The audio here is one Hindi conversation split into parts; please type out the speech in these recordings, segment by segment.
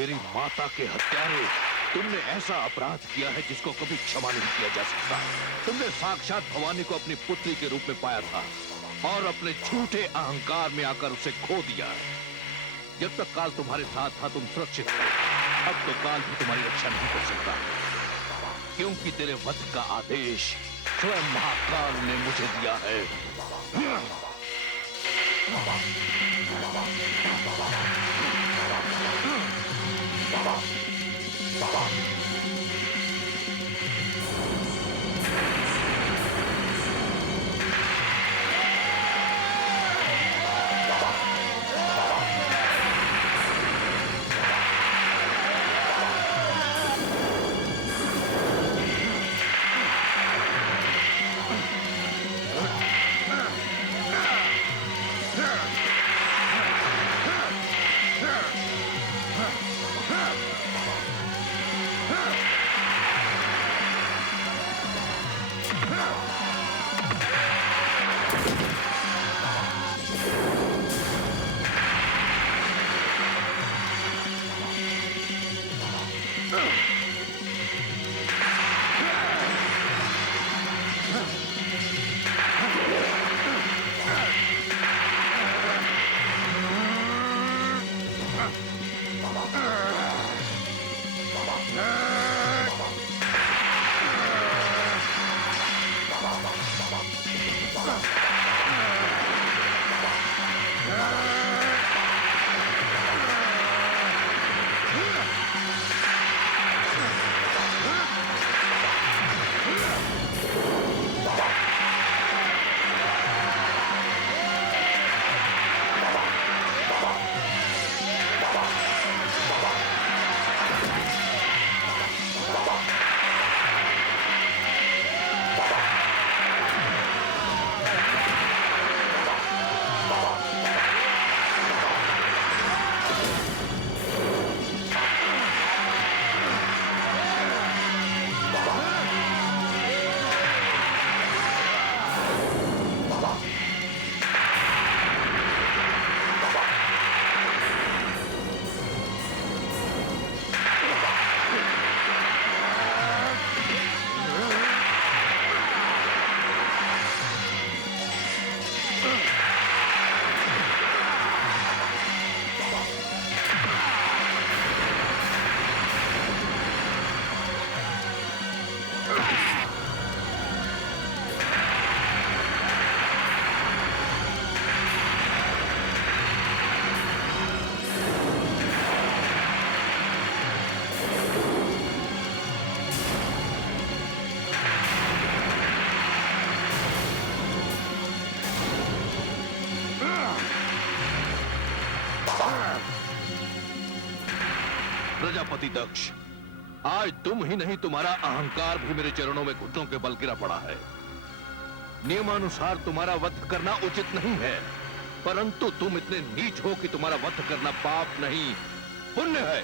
मेरी माता के हत्यारे, तुमने ऐसा अपराध किया है जिसको कभी क्षमा नहीं किया जा सकता। तुमने साक्षात भवानी को अपनी पुत्री के रूप में पाया था और अपने झूठे अहंकार में आकर उसे खो दिया। जब तक काल तुम्हारे साथ था तुम सुरक्षित थे। अब तो काल भी तुम्हारी रक्षा नहीं कर सकता, क्योंकि तेरे वध का आदेश स्वयं महाकाल ने मुझे दिया है। प्रजापति दक्ष, आज तुम ही नहीं तुम्हारा अहंकार भी मेरे चरणों में घुटनों के बल गिरा पड़ा है। नियमानुसार तुम्हारा वध करना उचित नहीं है, परंतु तुम इतने नीच हो कि तुम्हारा वध करना पाप नहीं पुण्य है।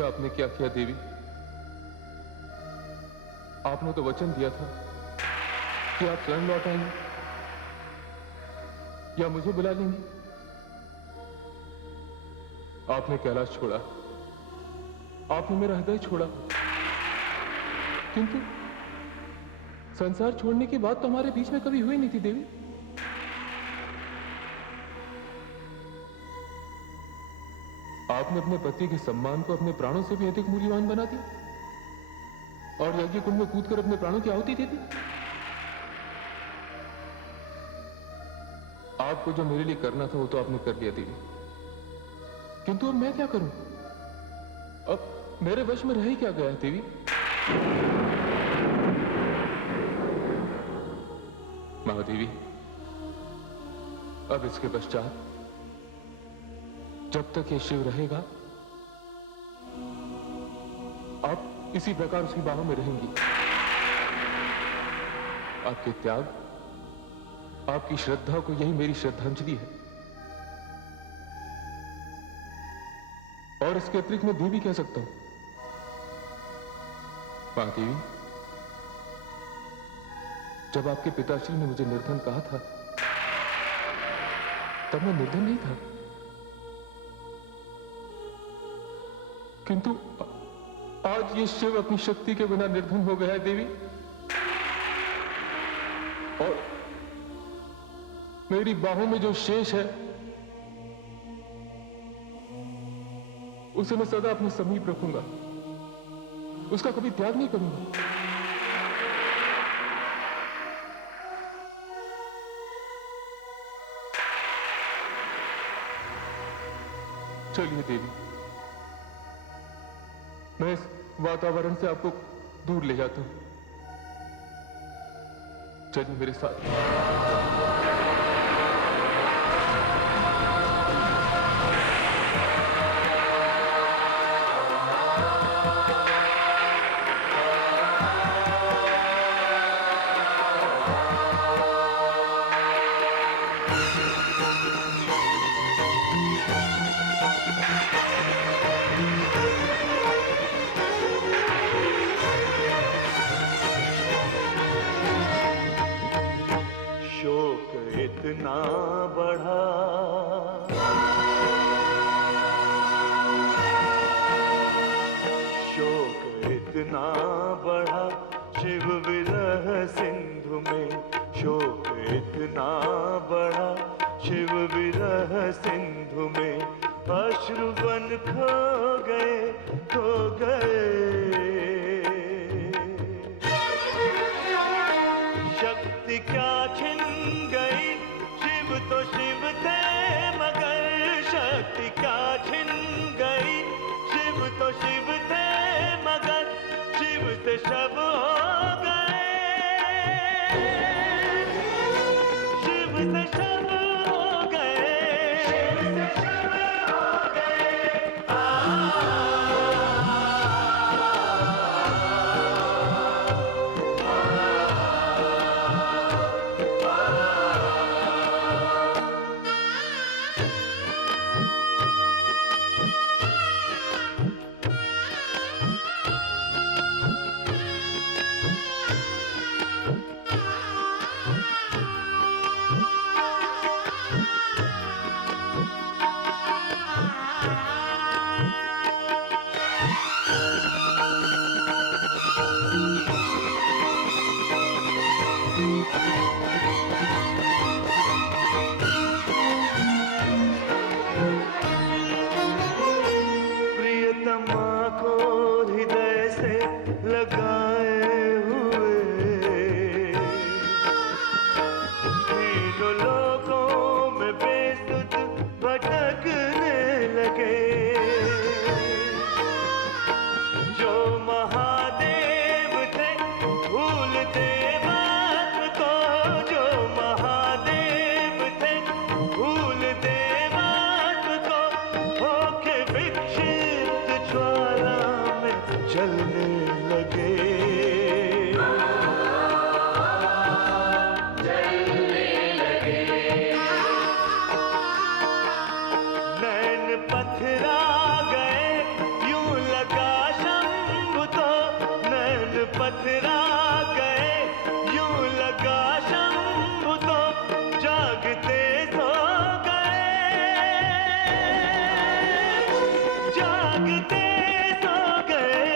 ये आपने क्या किया देवी? आपने तो वचन दिया था कि आप स्वयं लौट आएंगे या मुझे बुला लेंगे। आपने कैलाश छोड़ा, आपने मेरा हृदय छोड़ा, किंतु संसार छोड़ने की बात तो हमारे बीच में कभी हुई नहीं थी देवी। आपने अपने पति के सम्मान को अपने प्राणों से भी अधिक मूल्यवान बना दिया और यज्ञ कुंड में कूदकर अपने प्राणों की आहुति दे दी। आपको जो मेरे लिए करना था वो तो आपने कर लिया देवी, किंतु अब मैं क्या करूं? अब मेरे वश में रह ही क्या गया देवी? महादेवी, अब इसके पश्चात जब तक ये शिव रहेगा आप इसी प्रकार उसकी बाहों में रहेंगी। आपके त्याग, आपकी श्रद्धा को यही मेरी श्रद्धांजलि है। और इसके अतिरिक्त मैं भी कह सकता हूं। महादेवी, जब आपके पिताश्री ने मुझे निर्धन कहा था तब मैं निर्धन नहीं था, किंतु आज ये शिव अपनी शक्ति के बिना निर्धन हो गया है देवी। और मेरी बाहों में जो शेष है उसे मैं सदा अपने समीप रखूंगा, उसका कभी त्याग नहीं करूंगा। चलिए देवी, मैं इस वातावरण से आपको दूर ले जाता हूं। चलिए मेरे साथ। इतना बढ़ा शोक इतना बढ़ा शिव विरह सिंधु में। शोक इतना बढ़ा शिव विरह सिंधु में। अश्रुवन खो गए शक्ति क्या छिन गई। शिव तो शिव थे मगर शक्ति क्या छिन गई। शिव तो शिव थे मगर शिव से शब हो गए। शिव से शब हो गए। शिव से शब हो गए। प्रियतमा को हृदय से लगाए हुए तीनों लोकों में बेसुध भटकने लगे। जो महादेव थे भूलते बात को। जो महादेव थे भूलते बात को। होके विक्षिप्त ज्वाला में जलने लगे। नैन पथरा गए यूं लगा पथरा गए, यूं लगा शंभु तो जागते सो गए, जागते सो गए।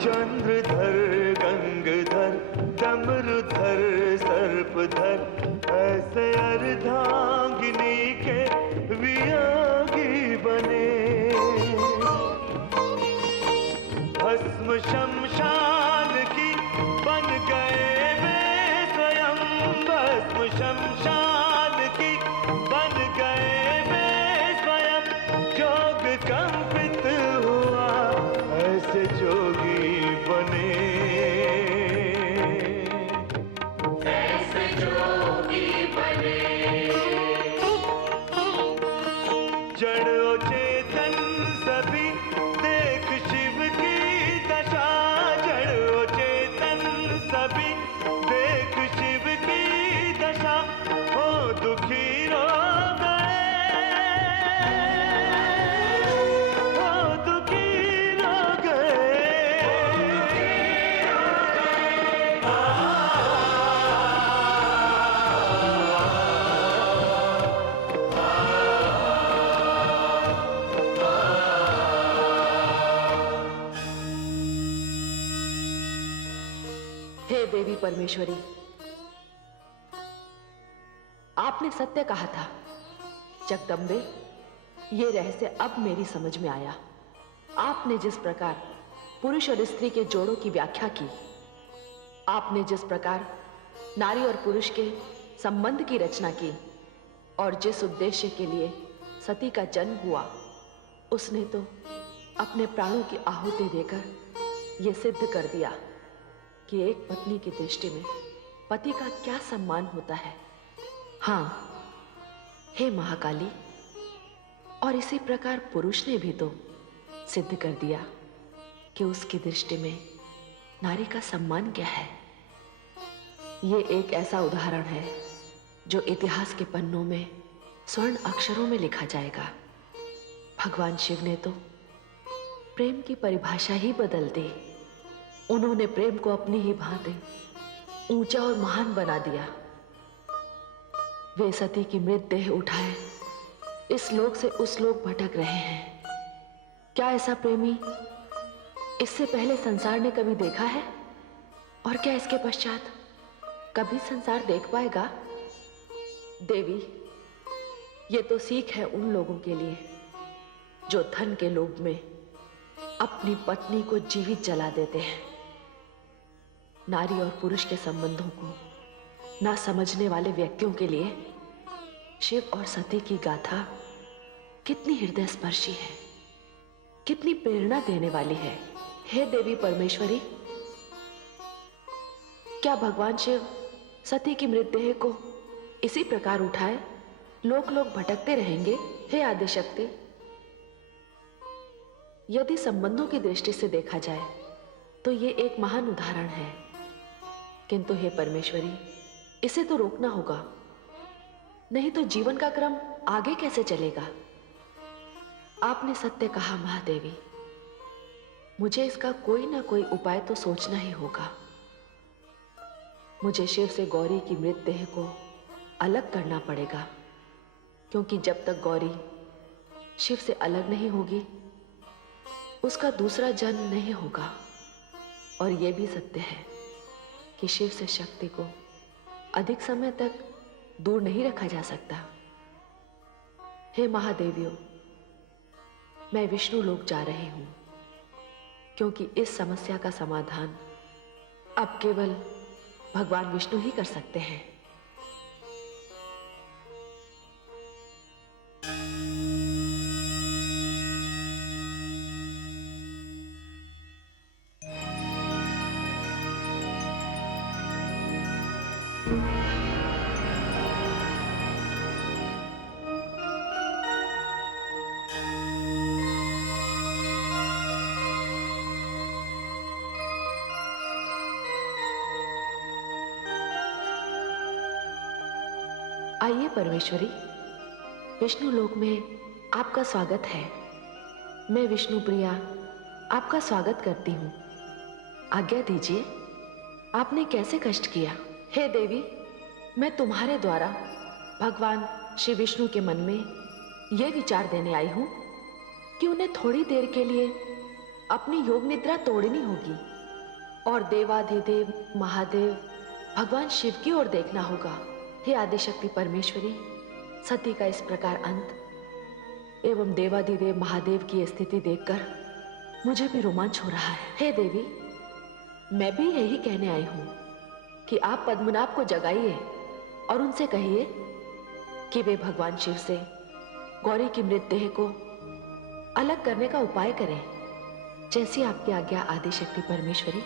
चंद्रधर गंगधर डमरुधर सर्पधर, ऐसे अर्धांगिनी के वियोगी बने। भस्म शमशान की बन गए वे स्वयं, भस्म शमशान की बन गए वे स्वयं। जोग कंपित हुआ, ऐसे जोगी बने, ऐसे जोगी बने। जड़ो चेतन सभी देख शिव की दशा, जड़ो चेतन सभी देख शिव की दशा। हो दुखी रो गए, हो दुखी रो गए। हे देवी परमेश्वरी, आपने सत्य कहा था। जगदम्बे, ये रहस्य अब मेरी समझ में आया। आपने जिस प्रकार पुरुष और स्त्री के जोड़ों की व्याख्या की, आपने जिस प्रकार नारी और पुरुष के संबंध की रचना की, और जिस उद्देश्य के लिए सती का जन्म हुआ, उसने तो अपने प्राणों की आहुति देकर यह सिद्ध कर दिया कि एक पत्नी की दृष्टि में पति का क्या सम्मान होता है। हाँ, हे महाकाली, और इसी प्रकार पुरुष ने भी तो सिद्ध कर दिया कि उसकी दृष्टि में नारी का सम्मान क्या है। ये एक ऐसा उदाहरण है जो इतिहास के पन्नों में स्वर्ण अक्षरों में लिखा जाएगा। भगवान शिव ने तो प्रेम की परिभाषा ही बदल दी। उन्होंने प्रेम को अपनी ही भांति ऊंचा और महान बना दिया। वे सती की मृत देह उठाए इस लोक से उस लोक भटक रहे हैं। क्या ऐसा प्रेमी इससे पहले संसार ने कभी देखा है? और क्या इसके पश्चात कभी संसार देख पाएगा? देवी, ये तो सीख है उन लोगों के लिए जो धन के लोभ में अपनी पत्नी को जीवित जला देते हैं। नारी और पुरुष के संबंधों को ना समझने वाले व्यक्तियों के लिए शिव और सती की गाथा कितनी हृदय स्पर्शी है, कितनी प्रेरणा देने वाली है। हे देवी परमेश्वरी, क्या भगवान शिव सती की मृतदेह को इसी प्रकार उठाए लोक लोक भटकते रहेंगे? हे आदिशक्ति, यदि संबंधों की दृष्टि से देखा जाए तो ये एक महान उदाहरण है, किंतु हे परमेश्वरी, इसे तो रोकना होगा, नहीं तो जीवन का क्रम आगे कैसे चलेगा? आपने सत्य कहा महादेवी, मुझे इसका कोई ना कोई उपाय तो सोचना ही होगा। मुझे शिव से गौरी की मृतदेह को अलग करना पड़ेगा, क्योंकि जब तक गौरी शिव से अलग नहीं होगी उसका दूसरा जन्म नहीं होगा। और यह भी सत्य है कि शिव से शक्ति को अधिक समय तक दूर नहीं रखा जा सकता। हे महादेवियों, मैं विष्णु लोक जा रही हूं, क्योंकि इस समस्या का समाधान अब केवल भगवान विष्णु ही कर सकते हैं। आइए परमेश्वरी, विष्णु लोक में आपका स्वागत है। मैं विष्णु प्रिया आपका स्वागत करती हूँ। आज्ञा दीजिए, आपने कैसे कष्ट किया? हे देवी, मैं तुम्हारे द्वारा भगवान श्री विष्णु के मन में यह विचार देने आई हूँ कि उन्हें थोड़ी देर के लिए अपनी योग निद्रा तोड़नी होगी और देवाधिदेव महादेव भगवान शिव की ओर देखना होगा। हे आदिशक्ति परमेश्वरी, सती का इस प्रकार अंत एवं देवाधिदेव महादेव की स्थिति देखकर मुझे भी रोमांच हो रहा है। हे देवी, मैं भी यही कहने आई हूं कि आप पद्मनाभ को जगाइए और उनसे कहिए कि वे भगवान शिव से गौरी की मृतदेह को अलग करने का उपाय करें। जैसी आपकी आज्ञा आदिशक्ति परमेश्वरी।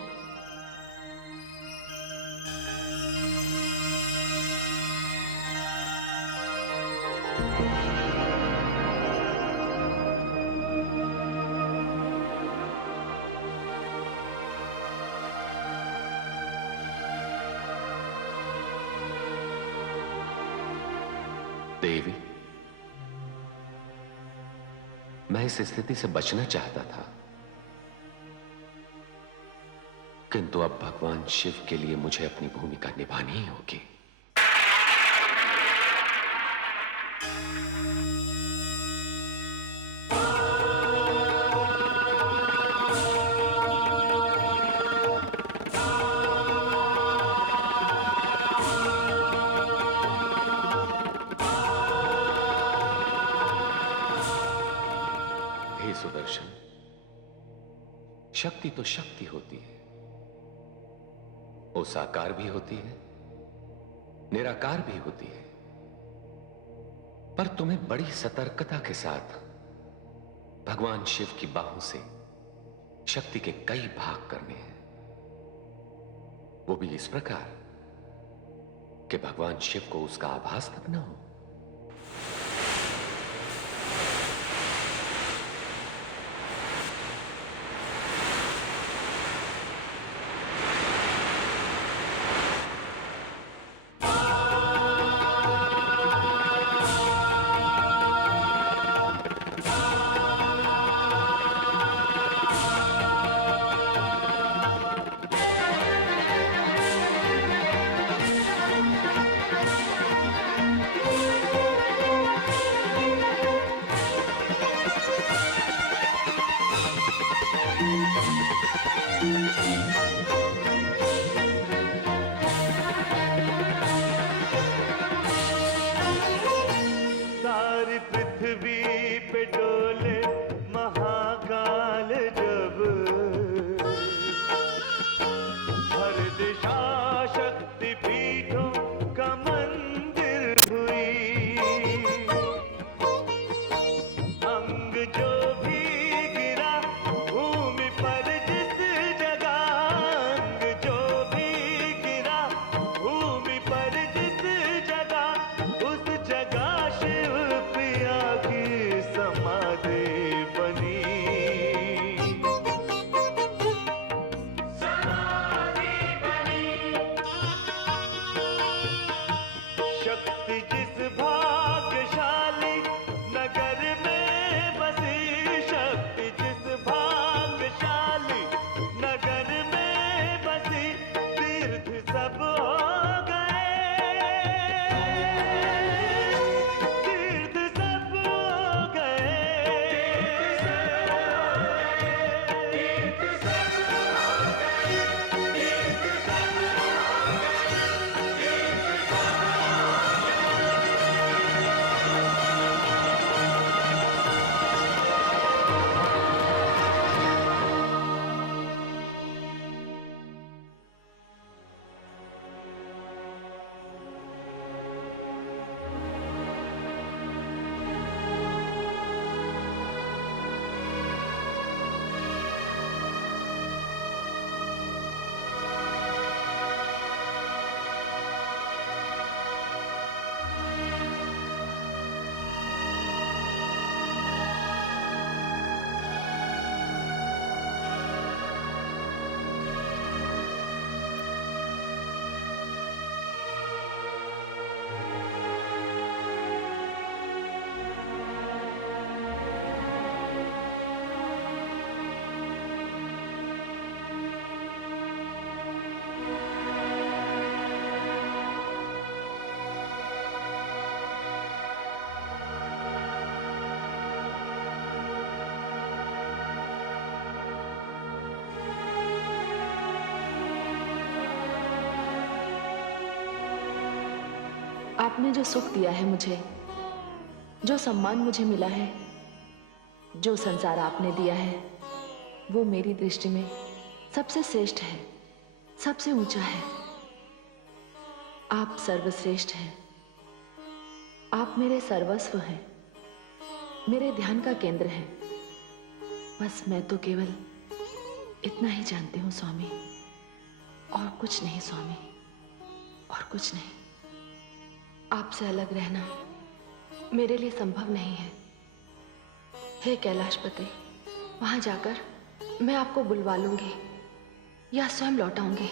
देवी, मैं इस स्थिति से बचना चाहता था, किंतु अब भगवान शिव के लिए मुझे अपनी भूमिका निभानी ही होगी। हे सुदर्शन, शक्ति तो शक्ति होती है, वो साकार भी होती है, निराकार भी होती है, पर तुम्हें बड़ी सतर्कता के साथ भगवान शिव की बाहों से शक्ति के कई भाग करने हैं, वो भी इस प्रकार कि भगवान शिव को उसका आभास तक न हो। आपने जो सुख दिया है मुझे, जो सम्मान मुझे मिला है, जो संसार आपने दिया है, वो मेरी दृष्टि में सबसे श्रेष्ठ है, सबसे ऊंचा है। आप सर्वश्रेष्ठ हैं। आप मेरे सर्वस्व हैं, मेरे ध्यान का केंद्र हैं। बस मैं तो केवल इतना ही जानती हूं स्वामी, और कुछ नहीं स्वामी, और कुछ नहीं। आपसे अलग रहना मेरे लिए संभव नहीं है। हे कैलाशपति, वहां जाकर मैं आपको बुलवा लूंगी या स्वयं लौट आऊंगी।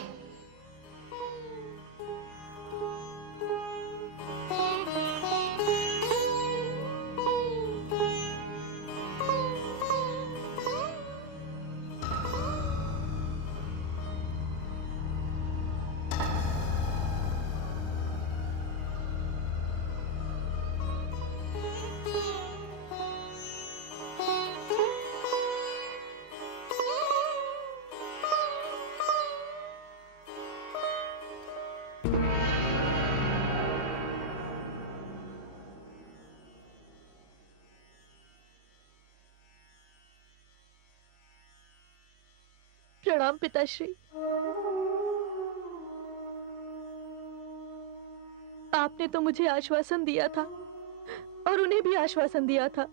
प्रणाम पिताश्री। आपने तो मुझे आश्वासन दिया था और उन्हें भी आश्वासन दिया था,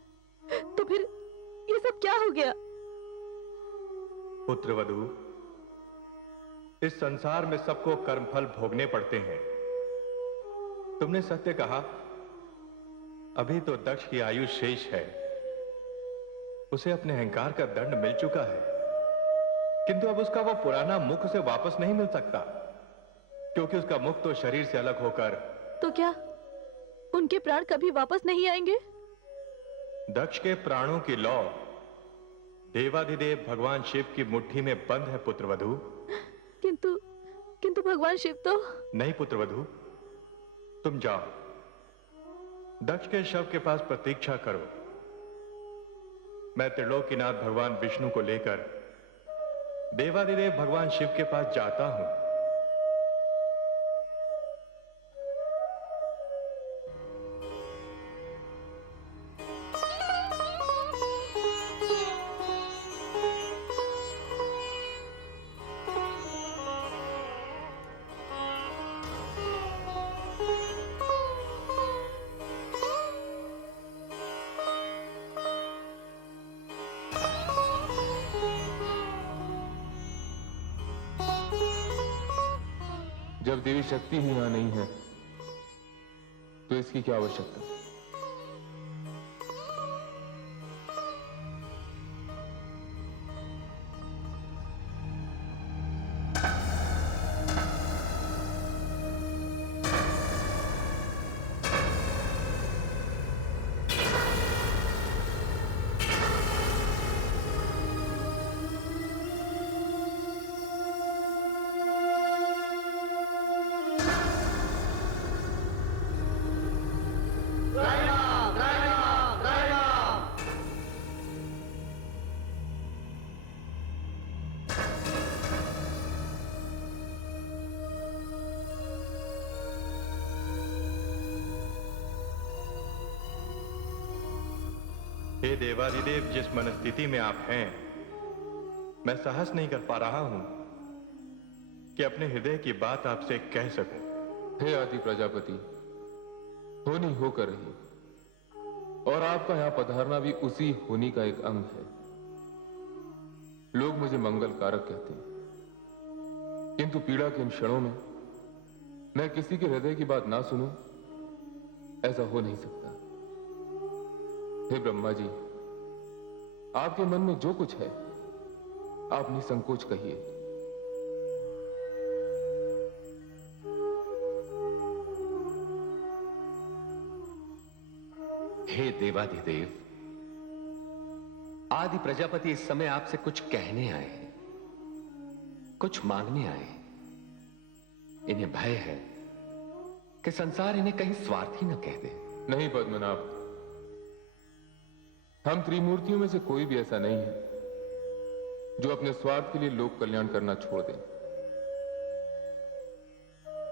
तो फिर ये सब क्या हो गया? पुत्रवधू, इस संसार में सबको कर्मफल भोगने पड़ते हैं। तुमने सत्य कहा। अभी तो दक्ष की आयु शेष है, उसे अपने अहंकार का दंड मिल चुका है, किंतु अब उसका वो पुराना मुख उसे वापस नहीं मिल सकता, क्योंकि उसका मुख तो शरीर से अलग होकर। तो क्या उनके प्राण कभी वापस नहीं आएंगे? दक्ष के प्राणों की लौ देवाधिदेव भगवान शिव की मुट्ठी में बंद है पुत्रवधू। किंतु भगवान शिव तो। नहीं पुत्रवधू, तुम जाओ, दक्ष के शव के पास प्रतीक्षा करो। मैं त्रिलोकीनाथ भगवान विष्णु को लेकर देवाधिदेव भगवान शिव के पास जाता हूं। जब देवी शक्ति ही यहां नहीं है तो इसकी क्या आवश्यकता? हे देवाधिदेव, जिस मनस्थिति में आप हैं, मैं साहस नहीं कर पा रहा हूं कि अपने हृदय की बात आपसे कह सकूं। हे आदि प्रजापति, होनी होकर रही, और आपका यहां पधारना भी उसी होनी का एक अंग है। लोग मुझे मंगल कारक कहते हैं, किंतु पीड़ा के इन क्षणों में मैं किसी के हृदय की बात ना सुनूं, ऐसा हो नहीं सकता। हे ब्रह्मा जी, आपके मन में जो कुछ है आप निसंकोच कहिए। हे देवाधिदेव, आदि प्रजापति इस समय आपसे कुछ कहने आए हैं, कुछ मांगने आए हैं। इन्हें भय है कि संसार इन्हें कहीं स्वार्थी न कह दे। नहीं पद्मनाभ, हम त्रिमूर्तियों में से कोई भी ऐसा नहीं है जो अपने स्वार्थ के लिए लोक कल्याण करना छोड़ दे।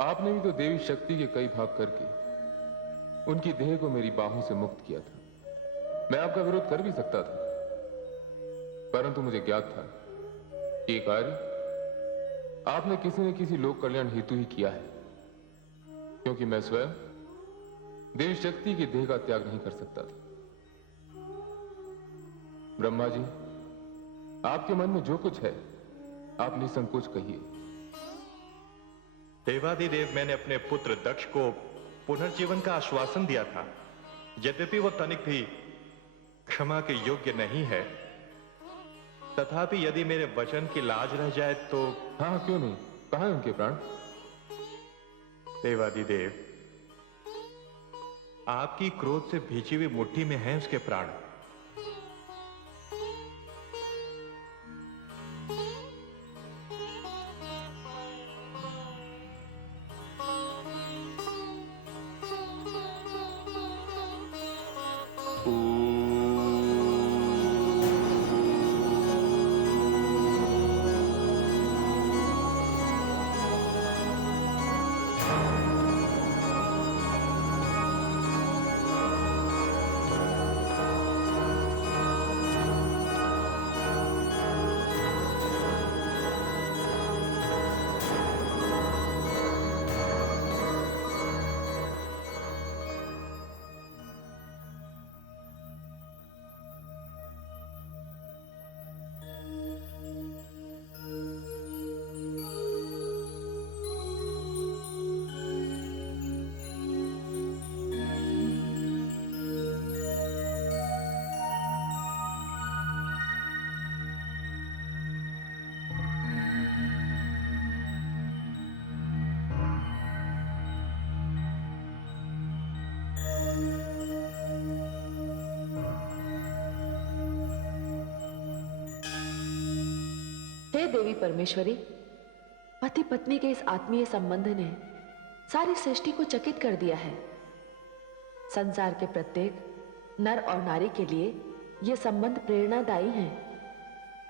आपने भी तो देवी शक्ति के कई भाग करके उनकी देह को मेरी बाहों से मुक्त किया था। मैं आपका विरोध कर भी सकता था, परंतु मुझे ज्ञात था कि ये कार्य आपने किसी न किसी लोक कल्याण हेतु ही किया है, क्योंकि मैं स्वयं देव शक्ति की देह का त्याग नहीं कर सकता था। ब्रह्मा जी, आपके मन में जो कुछ है आप निसंकोच कहिए। देवादिदेव, मैंने अपने पुत्र दक्ष को पुनर्जीवन का आश्वासन दिया था। यद्यपि वो तनिक भी क्षमा के योग्य नहीं है, तथापि यदि मेरे वचन की लाज रह जाए तो। हाँ, क्यों नहीं, कहां है उनके प्राण? देवादिदेव, आपकी क्रोध से भींची हुई मुट्ठी में है उसके प्राण। हे देवी परमेश्वरी, पति पत्नी के इस आत्मीय संबंध ने सारी सृष्टि को चकित कर दिया है। संसार के प्रत्येक नर और नारी के लिए यह संबंध प्रेरणादायी है,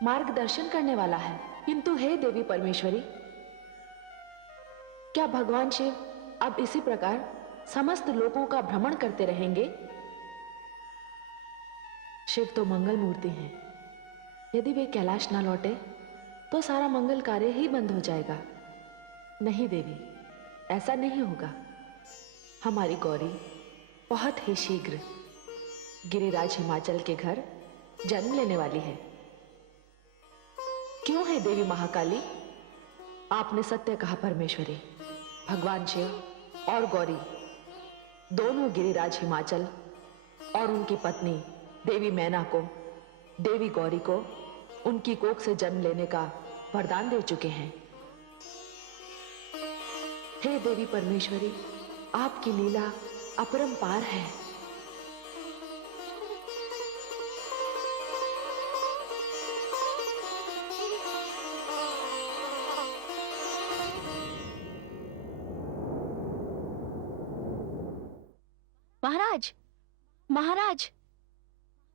मार्गदर्शन करने वाला है। किंतु हे देवी परमेश्वरी, क्या भगवान शिव अब इसी प्रकार समस्त लोगों का भ्रमण करते रहेंगे? शिव तो मंगल मूर्ति हैं। यदि वे कैलाश ना लौटे तो सारा मंगल कार्य ही बंद हो जाएगा। नहीं देवी, ऐसा नहीं होगा। हमारी गौरी बहुत ही शीघ्र गिरिराज हिमाचल के घर जन्म लेने वाली है। क्यों है देवी महाकाली? आपने सत्य कहा परमेश्वरी। भगवान शिव और गौरी दोनों गिरिराज हिमाचल और उनकी पत्नी देवी मैना को, देवी गौरी को उनकी कोख से जन्म लेने का वरदान दे चुके हैं। हे देवी परमेश्वरी, आपकी लीला अपरंपार है। महाराज, महाराज,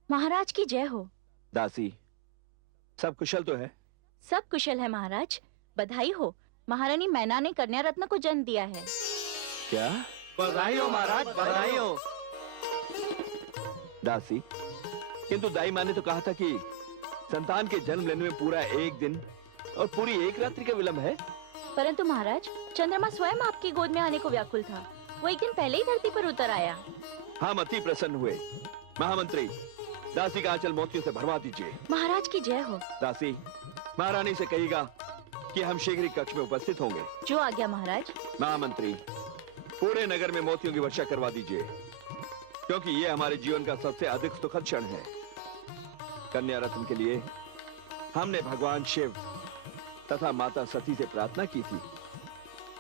महाराज की जय हो। दासी, सब कुशल तो है? सब कुशल है महाराज, बधाई हो। महारानी मैना ने कन्या रत्न को जन्म दिया है। क्या? बधाई हो महाराज, बधाई हो। दासी, किंतु दाई माँ ने तो कहा था कि संतान के जन्म लेने में पूरा एक दिन और पूरी एक रात्रि का विलंब है। परंतु महाराज, चंद्रमा स्वयं आपकी गोद में आने को व्याकुल था। वो एक दिन पहले ही धरती पर उतर आया। हम अति प्रसन्न हुए। महामंत्री, दासी का आंचल मोतियों से भरवा दीजिए। महाराज की जय हो। दासी, महारानी से कहिएगा कि हम शीघ्र ही कक्ष में उपस्थित होंगे। जो आज्ञा महाराज। महामंत्री, पूरे नगर में मोतियों की वर्षा करवा दीजिए, क्योंकि ये हमारे जीवन का सबसे अधिक सुखद क्षण है। कन्या रत्न के लिए हमने भगवान शिव तथा माता सती से प्रार्थना की थी।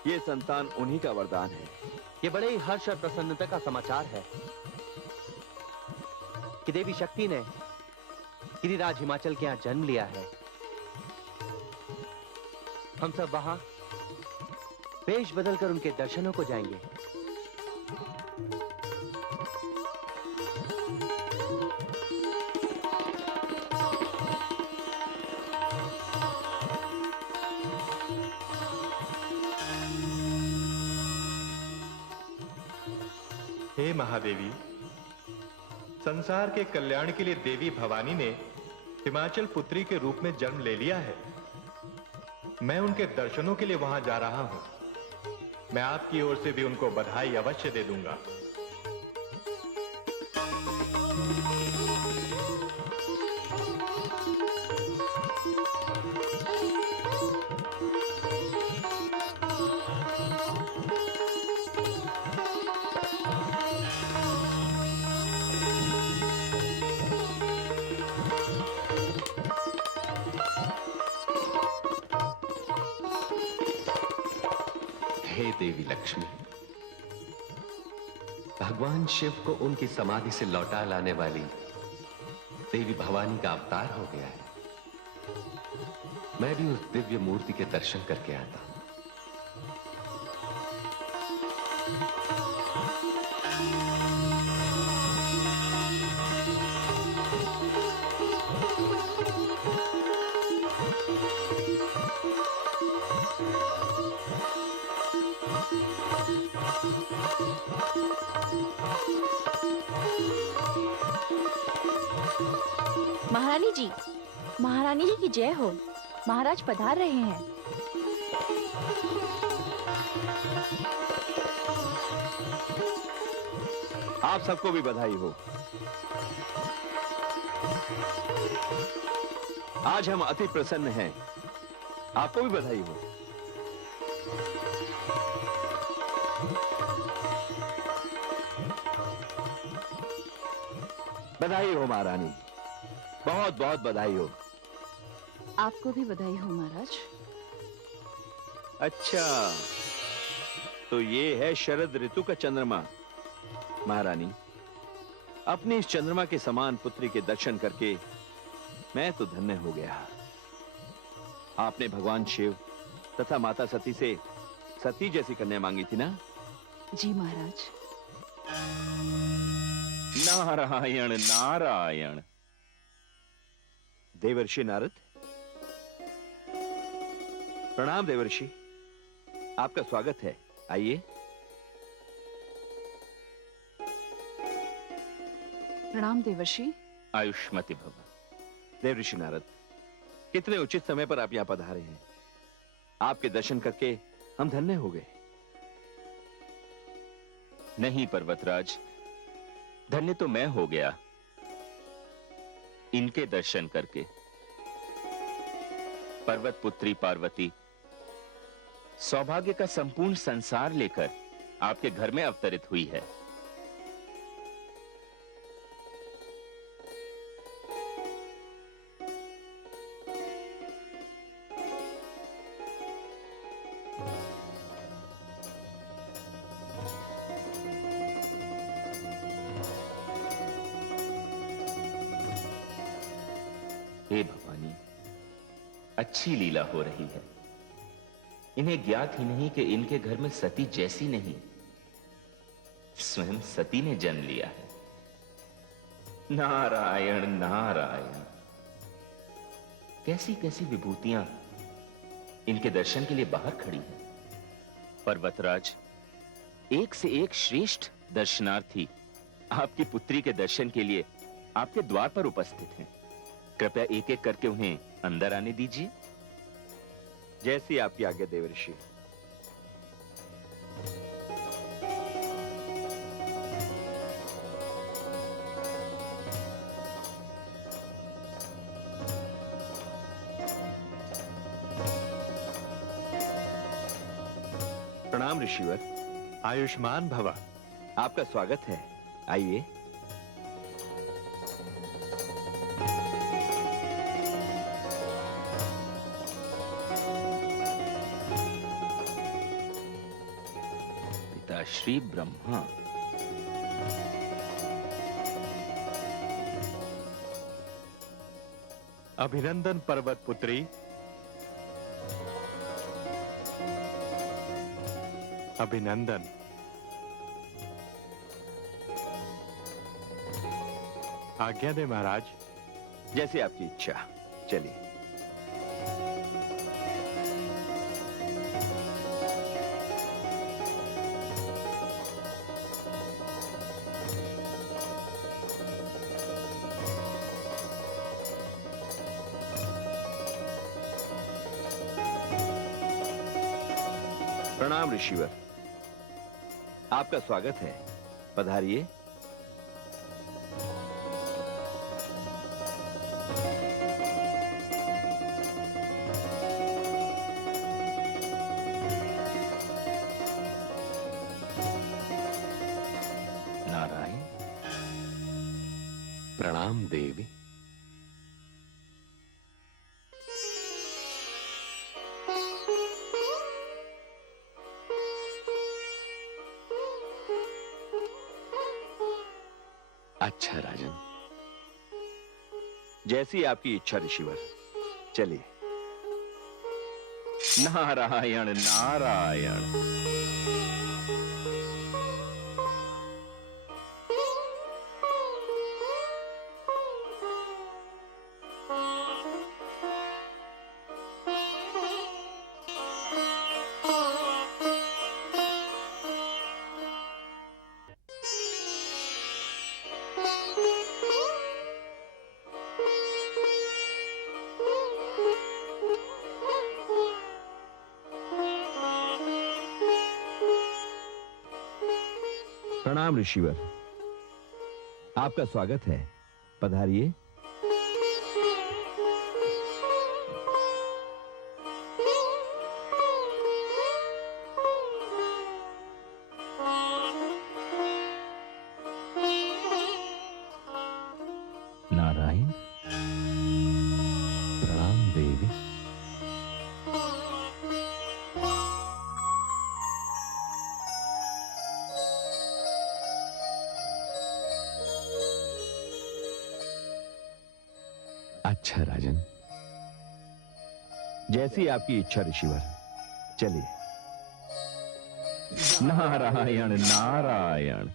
ये संतान उन्हीं का वरदान है। ये बड़े ही हर्ष और प्रसन्नता का समाचार है कि देवी शक्ति ने गिरिराज हिमाचल के यहाँ जन्म लिया है। हम सब वहां वेश बदलकर उनके दर्शनों को जाएंगे। हे महादेवी, संसार के कल्याण के लिए देवी भवानी ने हिमाचल पुत्री के रूप में जन्म ले लिया है। मैं उनके दर्शनों के लिए वहां जा रहा हूं। मैं आपकी ओर से भी उनको बधाई अवश्य दे दूंगा। हे देवी लक्ष्मी, भगवान शिव को उनकी समाधि से लौटा लाने वाली देवी भवानी का अवतार हो गया है। मैं भी उस दिव्य मूर्ति के दर्शन करके आता हूं। महारानी जी की जय हो। महाराज पधार रहे हैं। आप सबको भी बधाई हो। आज हम अति प्रसन्न हैं। आपको भी बधाई हो। बधाई हो महारानी, बहुत बहुत बधाई हो। आपको भी बधाई हो महाराज। अच्छा, तो ये है शरद ऋतु का चंद्रमा। महारानी, अपनी इस चंद्रमा के समान पुत्री के दर्शन करके मैं तो धन्य हो गया। आपने भगवान शिव तथा माता सती से सती जैसी कन्या मांगी थी ना? जी महाराज। नारायण नारायण। देवर्षि नारद, प्रणाम देवर्षि, आपका स्वागत है। आइए। प्रणाम देवर्षि। आयुष्मति भव। देवर्षि नारद, कितने उचित समय पर आप यहां पधारे हैं। आपके दर्शन करके हम धन्य हो गए। नहीं पर्वतराज, धन्य तो मैं हो गया इनके दर्शन करके। पर्वत पुत्री पार्वती सौभाग्य का संपूर्ण संसार लेकर आपके घर में अवतरित हुई है। हे भवानी, अच्छी लीला हो रही है। इन्हें ज्ञात ही नहीं कि इनके घर में सती जैसी नहीं, स्वयं सती ने जन्म लिया है। नारायण नारायण। कैसी कैसी विभूतियां इनके दर्शन के लिए बाहर खड़ी हैं। पर्वतराज, एक से एक श्रेष्ठ दर्शनार्थी आपकी पुत्री के दर्शन के लिए आपके द्वार पर उपस्थित हैं। कृपया एक एक करके उन्हें अंदर आने दीजिए। जैसी आपकी आज्ञा देवर्षि। प्रणाम ऋषिवर। आयुष्मान भव। आपका स्वागत है। आइए। श्री ब्रह्मा। अभिनंदन पर्वत पुत्री। अभिनंदन। आज्ञा दे महाराज। जैसी आपकी इच्छा। चलिए। प्रणाम ऋषिवर। आपका स्वागत है, पधारिए। नारायण। प्रणाम देवी। अच्छा राजन। जैसी आपकी इच्छा ऋषिवर, चलिए। नारायण नारायण। प्रणाम ऋषिवर, आपका स्वागत है, पधारिए। नारायण। प्रणाम देवी। अच्छा राजन। जैसी आपकी इच्छा ऋषिवर, चलिए। नारायण नारायण।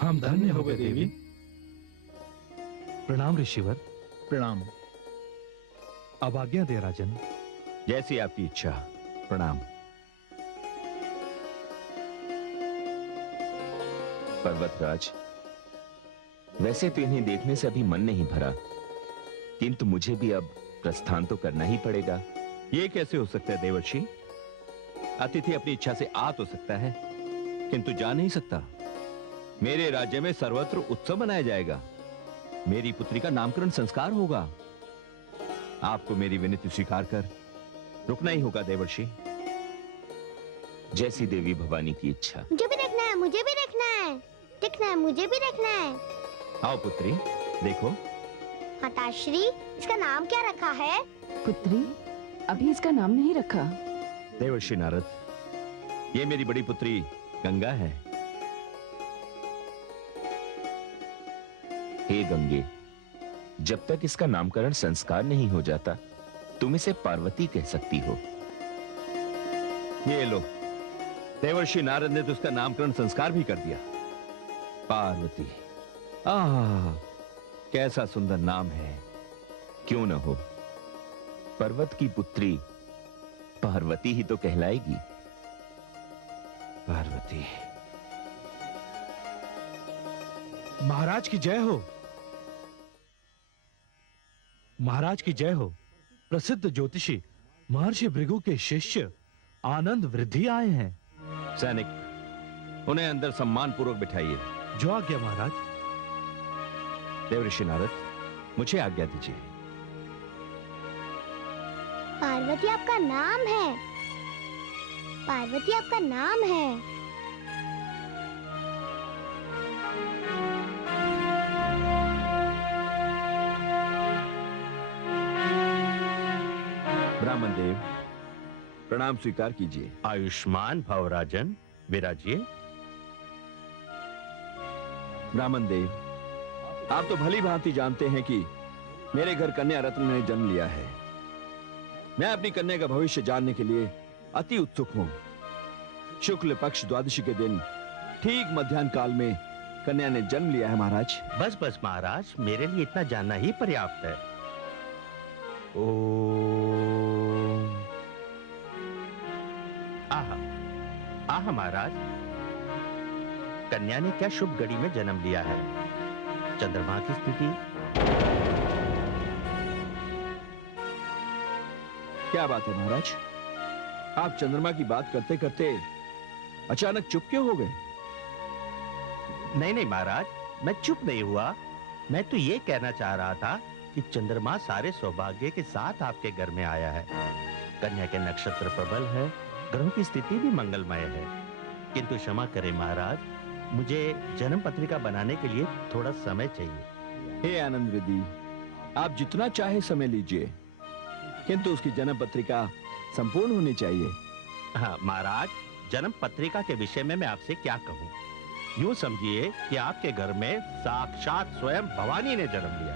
हम धन्य हो गए देवी। प्रणाम ऋषिवर। प्रणाम। अब आज्ञा दे राजन। जैसी आपकी इच्छा, प्रणाम। पर्वतराज, वैसे तो इन्हें देखने से अभी मन नहीं भरा, किंतु मुझे भी अब प्रस्थान तो करना ही पड़ेगा। ये कैसे हो सकता है देवर्षि? अतिथि अपनी इच्छा से आ तो सकता है, किंतु जा नहीं सकता। मेरे राज्य में सर्वत्र उत्सव मनाया जाएगा। मेरी पुत्री का नामकरण संस्कार होगा। आपको मेरी विनती स्वीकार कर रुकना ही होगा देवर्षि। जैसी देवी भवानी की इच्छा। मुझे भी देखना है, मुझे भी देखना है, देखना है, मुझे भी देखना है। आओ पुत्री, देखो। माताश्री, इसका नाम क्या रखा है? पुत्री, अभी इसका नाम नहीं रखा। देवर्षि नारद, ये मेरी बड़ी पुत्री गंगा है। हे गंगे, जब तक इसका नामकरण संस्कार नहीं हो जाता, तुम इसे पार्वती कह सकती हो। ये लो, देवर्षि नारद ने तो उसका नामकरण संस्कार भी कर दिया। पार्वती। आह, कैसा सुंदर नाम है। क्यों न हो, पर्वत की पुत्री पार्वती ही तो कहलाएगी। पार्वती। महाराज की जय हो। महाराज की जय हो। प्रसिद्ध ज्योतिषी महर्षि भृगु के शिष्य आनंद वृद्धि आए हैं। सैनिक, उन्हें अंदर सम्मान पूर्वक बिठाइए। जो आज्ञा महाराज। देवर्षि नारद, मुझे आज्ञा दीजिए। पार्वती आपका नाम है। पार्वती आपका नाम है। ब्राह्मण देव, प्रणाम स्वीकार कीजिए। आयुष्मान भव राजन, विराजिए। ब्राह्मण देव, आप तो भली भांति जानते हैं कि मेरे घर कन्या रत्न ने जन्म लिया है। मैं अपनी कन्या का भविष्य जानने के लिए अति उत्सुक हूं। शुक्ल पक्ष द्वादशी के दिन ठीक मध्याह्न काल में कन्या ने जन्म लिया है महाराज। बस बस महाराज, मेरे लिए इतना जानना ही पर्याप्त है। ओम। आहा, आहा महाराज, कन्या ने क्या शुभ घड़ी में जन्म लिया है। चंद्रमा की स्थिति। क्या बात है महाराज, आप चंद्रमा की बात करते करते अचानक चुप क्यों हो गए? नहीं नहीं महाराज, मैं चुप नहीं हुआ। मैं तो ये कहना चाह रहा था कि चंद्रमा सारे सौभाग्य के साथ आपके घर में आया है। कन्या के नक्षत्र प्रबल है, ग्रहों की स्थिति भी मंगलमय है। किंतु क्षमा करें महाराज, मुझे जन्म पत्रिका बनाने के लिए थोड़ा समय चाहिए। हे आनंद रिद्धि, आप जितना चाहे समय लीजिए, किंतु उसकी जन्म पत्रिका संपूर्ण होनी चाहिए। हाँ महाराज, जन्म पत्रिका के विषय में मैं आपसे क्या कहूँ। यूं समझिए कि आपके घर में साक्षात स्वयं भवानी ने जन्म लिया।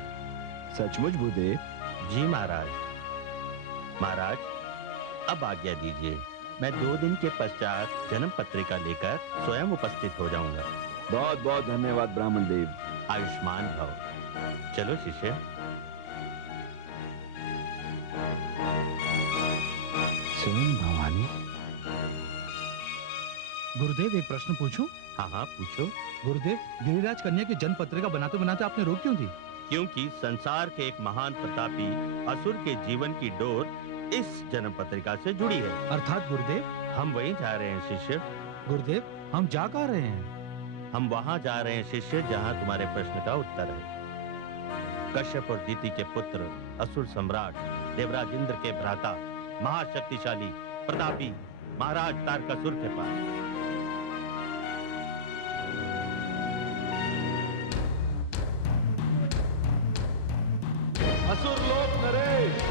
सचमुच भूदेव? जी महाराज। महाराज, अब आज्ञा दीजिए, मैं 2 दिन के पश्चात जन्म पत्रिका लेकर स्वयं उपस्थित हो जाऊंगा। बहुत बहुत धन्यवाद ब्राह्मण देव। आयुष्मान भव। चलो शिष्य। स्वयं भवानी। गुरुदेव, एक प्रश्न पूछूं? हाँ हाँ पूछो। गुरुदेव, गिरिराज कन्या की जन्म पत्रिका बनाते बनाते आपने रोक क्यों दी? क्योंकि संसार के एक महान प्रतापी असुर के जीवन की डोर इस जन्म पत्रिका से जुड़ी है। अर्थात गुरुदेव? हम वहीं जा रहे हैं शिष्य। गुरुदेव, हम जा कहाँ रहे हैं? हम वहां जा रहे हैं शिष्य जहां तुम्हारे प्रश्न का उत्तर है। कश्यप और दीति के पुत्र, असुर सम्राट देवराज इंद्र के भ्राता, महाशक्तिशाली प्रतापी महाराज तारकासुर के पास। असुर लोक नरेश,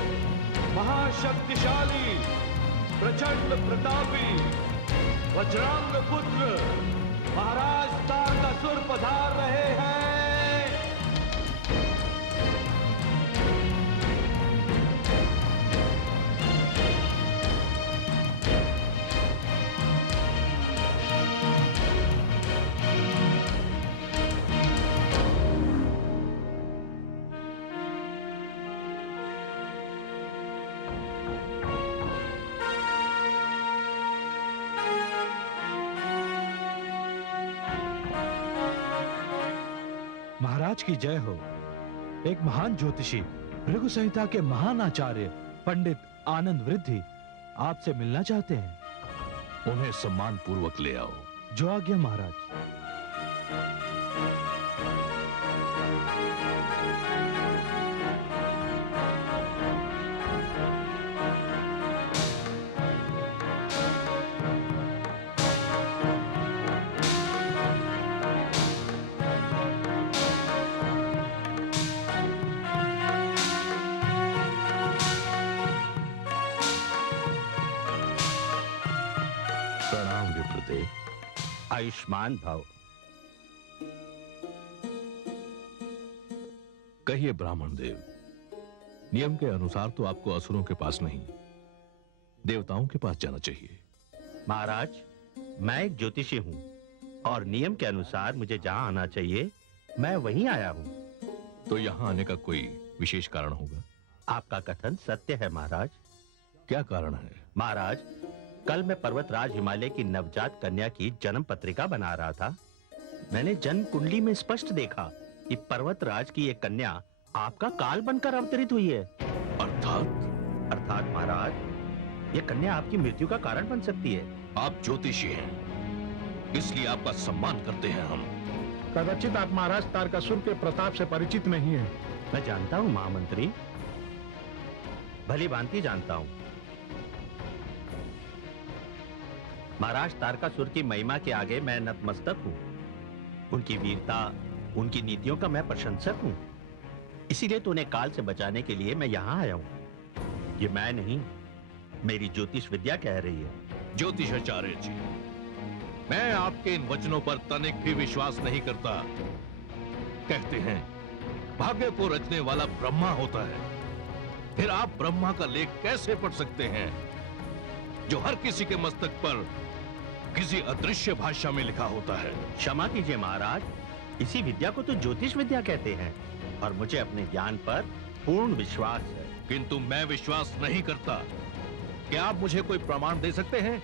महाशक्तिशाली प्रचंड प्रतापी वज्रांग पुत्र महाराज तारकासुर पधार रहे हैं। महाराज की जय हो। एक महान ज्योतिषी, भृगु संहिता के महान आचार्य पंडित आनंद वृद्धि आपसे मिलना चाहते हैं। उन्हें सम्मान पूर्वक ले आओ। जो आज्ञा महाराज। प्रणाम विप्रदेव। आयुष्मान भव। कहिए ब्राह्मण देव, नियम के अनुसार तो आपको असुरों के पास नहीं, देवताओं के पास जाना चाहिए। महाराज, मैं एक ज्योतिषी हूँ और नियम के अनुसार मुझे जहाँ आना चाहिए मैं वहीं आया हूँ। तो यहाँ आने का कोई विशेष कारण होगा? आपका कथन सत्य है महाराज। क्या कारण है? महाराज, कल मैं पर्वतराज हिमालय की नवजात कन्या की जन्म पत्रिका बना रहा था। मैंने जन्म कुंडली में स्पष्ट देखा कि पर्वतराज की एक कन्या आपका काल बनकर अवतरित हुई है। अर्थात महाराज, ये कन्या आपकी मृत्यु का कारण बन सकती है। आप ज्योतिषी हैं, इसलिए आपका सम्मान करते हैं हम। कदाचित आप महाराज तारकासुर के प्रताप से परिचित नहीं हैं। मैं जानता हूँ महामंत्री, भली भांति जानता हूँ। महाराज तारकासुर की महिमा के आगे मैं नतमस्तक हूँ। उनकी वीरता, उनकी नीतियों का मैं प्रशंसक हूँ। इसीलिए तो उन्हें काल से बचाने के लिए मैं यहाँ आया हूँ। ये मैं नहीं, मेरी ज्योतिष विद्या कह रही है। ज्योतिषाचार्य जी, मैं आपके इन वचनों पर तनिक भी विश्वास नहीं करता। कहते हैं भाग्य को रचने वाला ब्रह्मा होता है, फिर आप ब्रह्मा का लेख कैसे पढ़ सकते हैं जो हर किसी के मस्तक पर किसी अदृश्य भाषा में लिखा होता है? क्षमा कीजिए महाराज, इसी विद्या को तो ज्योतिष विद्या कहते हैं और मुझे अपने ज्ञान पर पूर्ण विश्वास है। किंतु मैं विश्वास नहीं करता। क्या आप मुझे कोई प्रमाण दे सकते हैं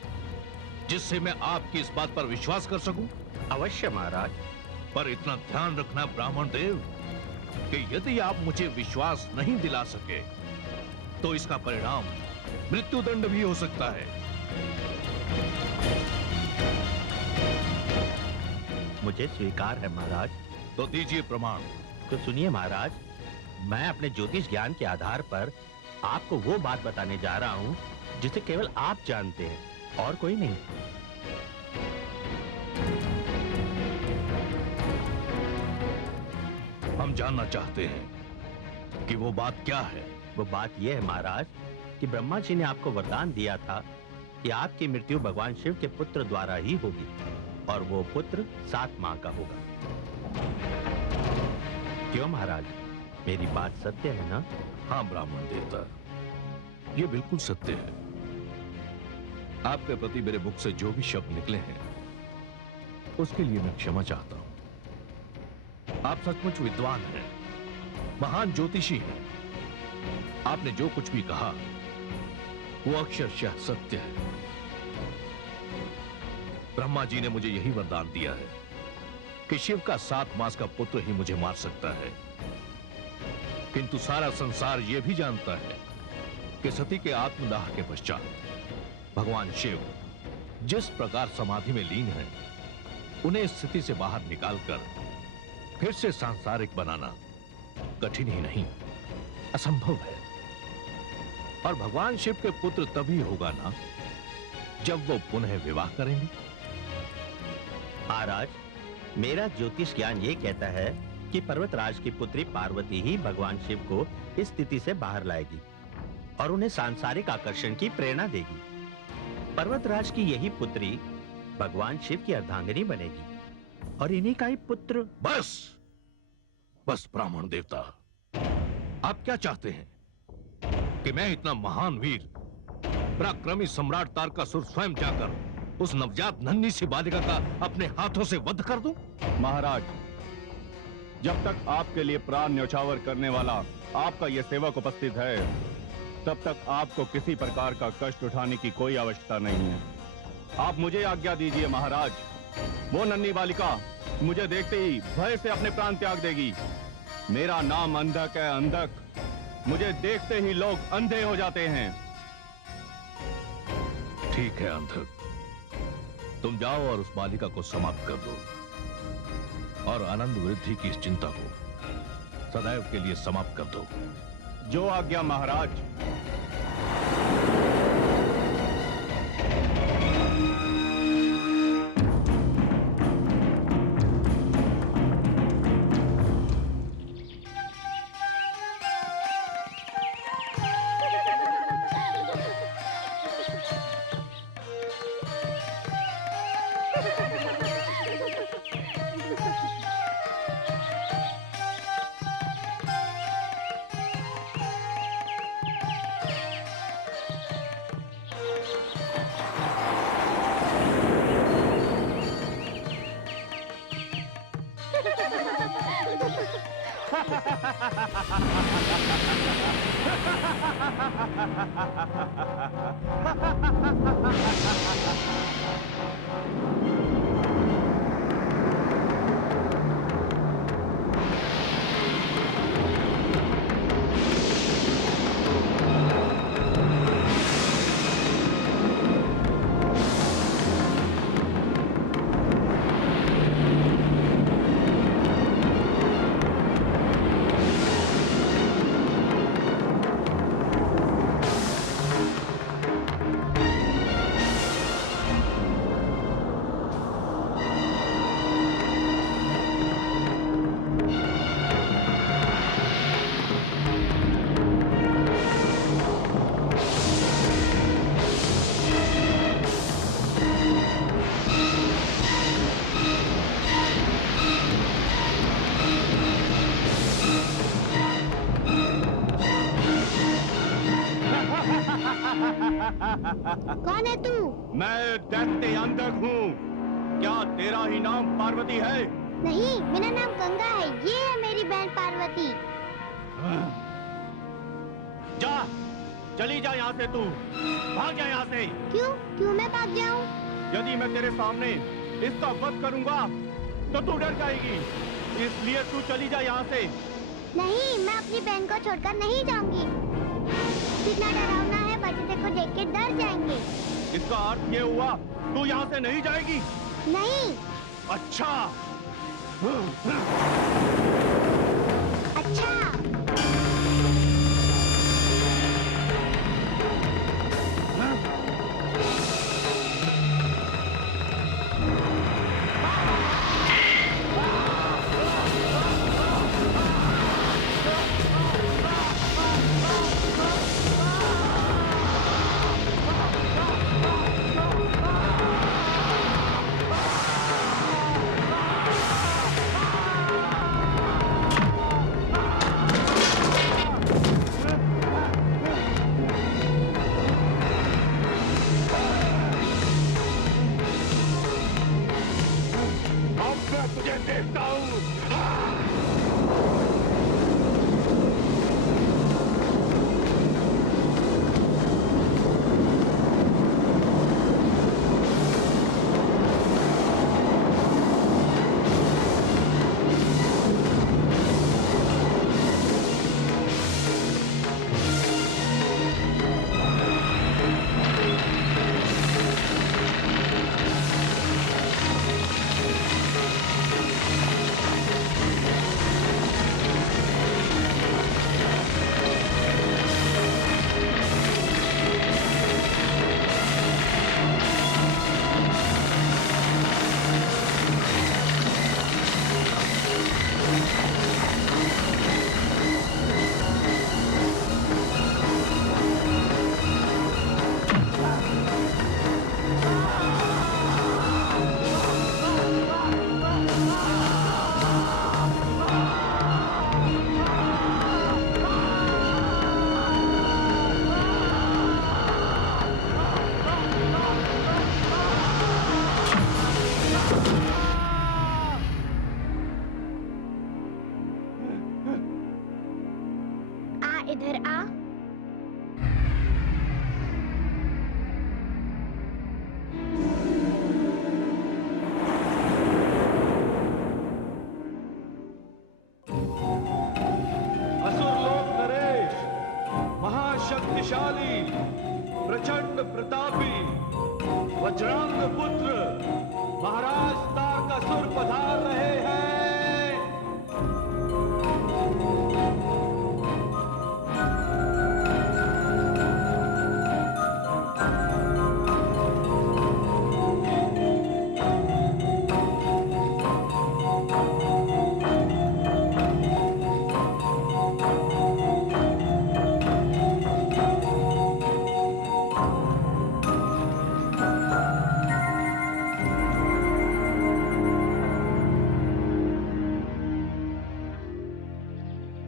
जिससे मैं आपकी इस बात पर विश्वास कर सकूं? अवश्य महाराज। पर इतना ध्यान रखना ब्राह्मण देव कि यदि आप मुझे विश्वास नहीं दिला सके तो इसका परिणाम मृत्युदंड भी हो सकता है। मुझे स्वीकार है महाराज। तो दीजिए प्रमाण। तो सुनिए महाराज, मैं अपने ज्योतिष ज्ञान के आधार पर आपको वो बात बताने जा रहा हूं जिसे केवल आप जानते हैं और कोई नहीं। हम जानना चाहते हैं कि वो बात क्या है। वो बात यह है महाराज कि ब्रह्मा जी ने आपको वरदान दिया था कि आपकी मृत्यु भगवान शिव के पुत्र द्वारा ही होगी और वो पुत्र 7 माह का होगा। क्यों महाराज, मेरी बात सत्य है ना? हाँ ब्राह्मण देवता, ये बिल्कुल सत्य है। आपके प्रति मेरे मुख से जो भी शब्द निकले हैं उसके लिए मैं क्षमा चाहता हूं। आप सचमुच विद्वान हैं, महान ज्योतिषी हैं। आपने जो कुछ भी कहा वो अक्षरशः सत्य है। ब्रह्मा जी ने मुझे यही वरदान दिया है कि शिव का 7 मास का पुत्र ही मुझे मार सकता है। किंतु सारा संसार यह भी जानता है कि सती के आत्मदाह के पश्चात भगवान शिव जिस प्रकार समाधि में लीन है, उन्हें इस स्थिति से बाहर निकालकर फिर से सांसारिक बनाना कठिन ही नहीं, असंभव है। और भगवान शिव के पुत्र तभी होगा ना जब वो पुनः विवाह करेंगे। महाराज, मेरा ज्योतिष ज्ञान ये कहता है कि पर्वतराज की पुत्री पार्वती ही भगवान शिव को इस स्थिति से बाहर लाएगी और उन्हें सांसारिक आकर्षण की प्रेरणा देगी। पर्वतराज की यही पुत्री भगवान शिव की अर्धांगिनी बनेगी और इन्हीं का ही पुत्र। बस बस ब्राह्मण देवता, आप क्या चाहते हैं कि मैं इतना महान वीर पराक्रमी सम्राट तारकासुर स्वयं जाकर उस नवजात नन्ही सी बालिका का अपने हाथों से वध कर दूं? महाराज, जब तक आपके लिए प्राण न्यौछावर करने वाला आपका यह सेवक उपस्थित है, तब तक आपको किसी प्रकार का कष्ट उठाने की कोई आवश्यकता नहीं है। आप मुझे आज्ञा दीजिए महाराज। वो नन्ही बालिका मुझे देखते ही भय से अपने प्राण त्याग देगी। मेरा नाम अंधक है, अंधक। मुझे देखते ही लोग अंधे हो जाते हैं। ठीक है अंधक, तुम जाओ और उस बालिका को समाप्त कर दो और आनंद वृद्धि की इस चिंता को सदैव के लिए समाप्त कर दो। जो आज्ञा महाराज। कौन है तू? मैं दैत्य अंधक हूँ। क्या तेरा ही नाम पार्वती है? नहीं, मेरा नाम गंगा है। ये है मेरी बहन पार्वती। जा, चली जा यहाँ से तू। भाग जा यहाँ से। क्यों? क्यों मैं भाग जाऊँ? यदि मैं तेरे सामने इसका वध करूंगा तो तू डर जाएगी, इसलिए तू चली जा यहाँ से। नहीं, मैं अपनी बहन को छोड़कर नहीं जाऊंगी। कितना डरावना है, बच्चे को देख के डर जाएंगे। इसका अर्थ ये हुआ तू यहाँ से नहीं जाएगी? नहीं। अच्छा। अच्छा। तुझे देखता हूँ। इधर आ। असुर लोक नरेश, महाशक्तिशाली, प्रचंड प्रतापी, वज्रांग पुत्र महाराज तारकासुर पधार रहे हैं।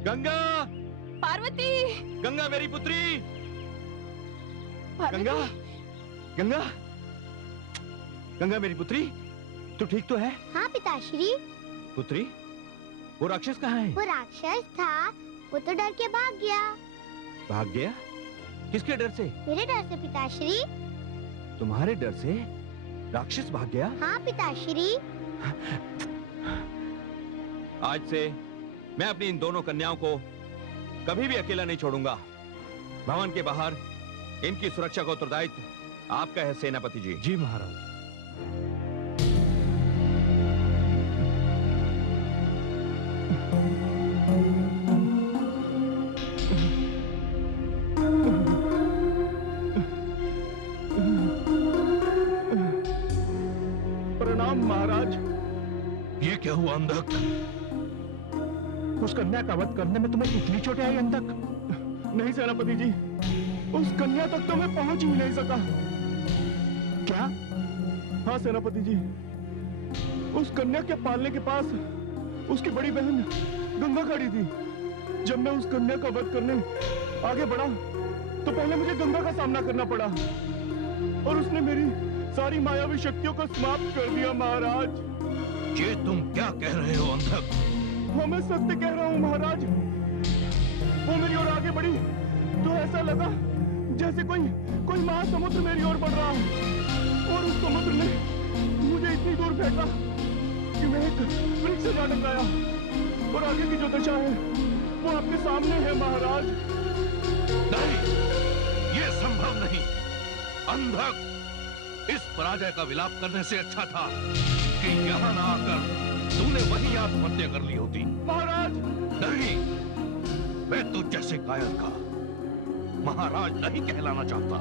गंगा, पार्वती, गंगा मेरी पुत्री, पार्वती। गंगा, गंगा, गंगा मेरी पुत्री, तू ठीक तो है? हाँ पिताश्री। पुत्री, वो राक्षस कहाँ है? वो राक्षस था, वो तो डर के भाग गया। भाग गया? किसके डर से? मेरे डर से पिताश्री। तुम्हारे डर से राक्षस भाग गया? हाँ पिताश्री। आज से मैं अपनी इन दोनों कन्याओं को कभी भी अकेला नहीं छोड़ूंगा। भवन के बाहर इनकी सुरक्षा का उत्तरदायित्व आपका है सेनापति जी। जी महाराज। प्रणाम महाराज। ये क्या हुआ अंधक? उस कन्या का वध करने में तुम्हें इतनी चोटें आई अंधक? नहीं सेनापति जी, उस कन्या तक तो मैं पहुंच ही नहीं सका। क्या? हाँ सेनापति जी, उस कन्या के पालने के पास उसकी बड़ी बहन गंगा खड़ी थी। जब मैं उस कन्या का वध करने आगे बढ़ा तो पहले मुझे गंगा का सामना करना पड़ा और उसने मेरी सारी मायावी शक्तियों को समाप्त कर दिया महाराज। ये तुम क्या कह रहे हो अंधक? वो मैं सत्य कह रहा हूँ महाराज। वो मेरी ओर आगे बढ़ी तो ऐसा लगा जैसे कोई महासमुद्र मेरी ओर बढ़ रहा है, और उस समुद्र ने मुझे इतनी दूर फेंका कि मैं एक वृक्ष से जा टकराया, और आगे की जो दशा है वो आपके सामने है महाराज। नहीं, ये संभव नहीं। अंधक, इस पराजय का विलाप करने से अच्छा था कि यहाँ ना आकर तूने वही आत्महत्या कर ली होती। महाराज नहीं, मैं तुझ जैसे कायर का महाराज नहीं कहलाना चाहता।